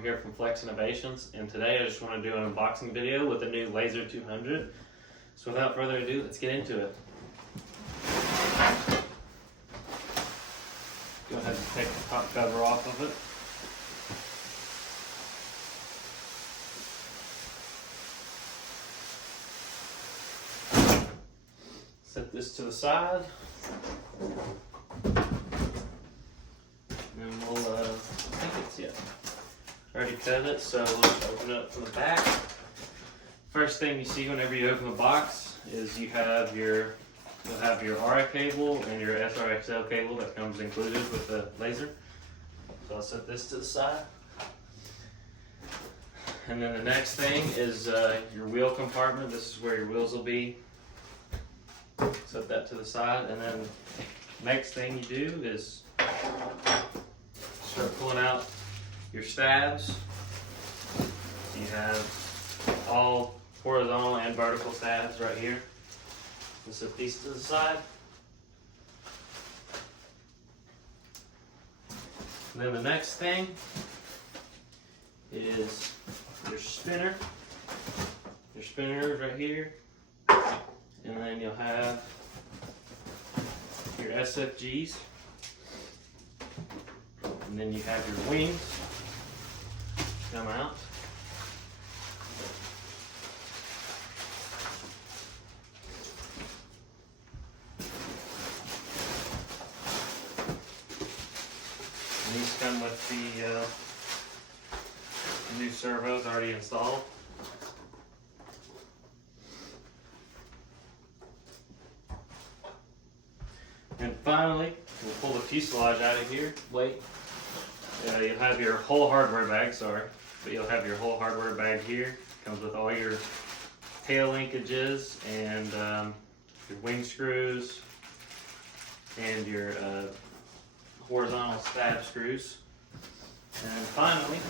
Parker here from Flex Innovations, and today I just want to do an unboxing video with the new Laser 200. So without further ado, let's get into it. Go ahead and take the top cover off of it. Set this to the side. And we'll, I think it's, already cut it, so let's open it up from the back. First thing you see whenever you open the box is you'll have your RF cable and your SRXL cable that comes included with the laser. So I'll set this to the side. And then the next thing is your wheel compartment. This is where your wheels will be. Set that to the side, and then next thing you do is start pulling out your stabs. You have all horizontal and vertical stabs right here. We'll set these to the side. And then the next thing is your spinner. Your spinner is right here. And then you'll have your SFGs. And then you have your wings come out. And these come with the new servos already installed. And finally, we'll pull the fuselage out of here. Wait. You'll have your whole hardware bag, but you'll have your whole hardware bag here. Comes with all your tail linkages and your wing screws and your horizontal stab screws. And finally,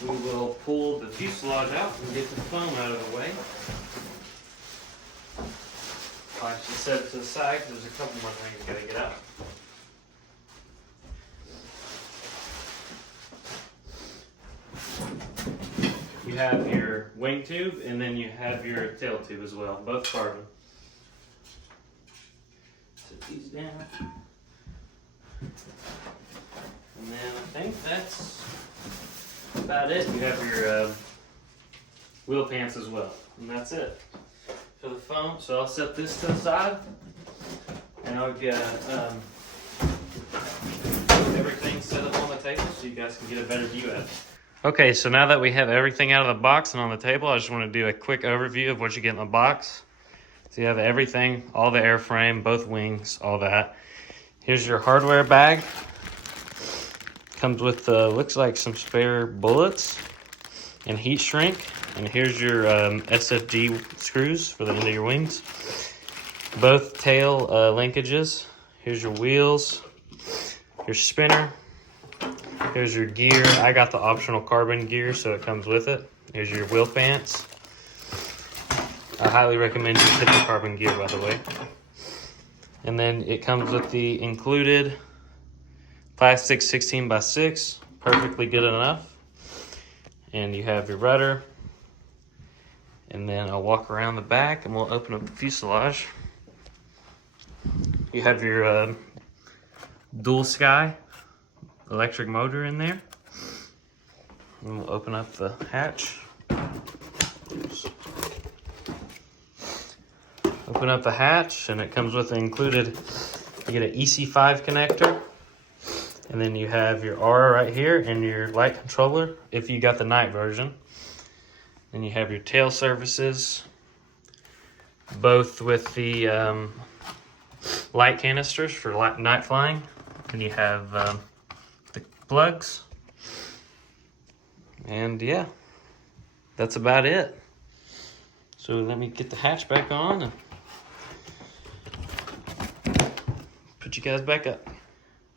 we will pull the fuselage out and get the foam out of the way. I should set it to the side because there's a couple more things you gotta get out. You have your wing tube, and then you have your tail tube as well, both carbon. Set these down. And then I think that's about it. You have your wheel pants as well, and that's it for the foam. So I'll set this to the side, and I'll get everything set up on the table so you guys can get a better view of it. Okay, so now that we have everything out of the box and on the table, I just want to do a quick overview of what you get in the box. So you have everything, all the airframe, both wings, all that. Here's your hardware bag. Comes with, looks like some spare bullets and heat shrink. And here's your SFG screws for the end of your wings. Both tail linkages. Here's your wheels, your spinner. Here's your gear. I got the optional carbon gear, so it comes with it. Here's your wheel pants. I highly recommend you get the carbon gear, by the way. And then it comes with the included plastic 16x6, perfectly good enough. And you have your rudder. And then I'll walk around the back and we'll open up the fuselage. You have your dual sky electric motor in there. And we'll open up the hatch. Oops. Open up the hatch, and it comes with an included, you get an EC5 connector, and then you have your R right here and your light controller if you got the night version. Then you have your tail surfaces, both with the light canisters for night flying. And you have the plugs. And yeah, that's about it. So let me get the hatch back on and put you guys back up.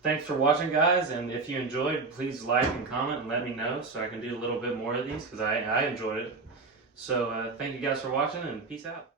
Thanks for watching, guys, and if you enjoyed, please like and comment and let me know so I can do a little bit more of these because I enjoyed it. So thank you guys for watching, and peace out.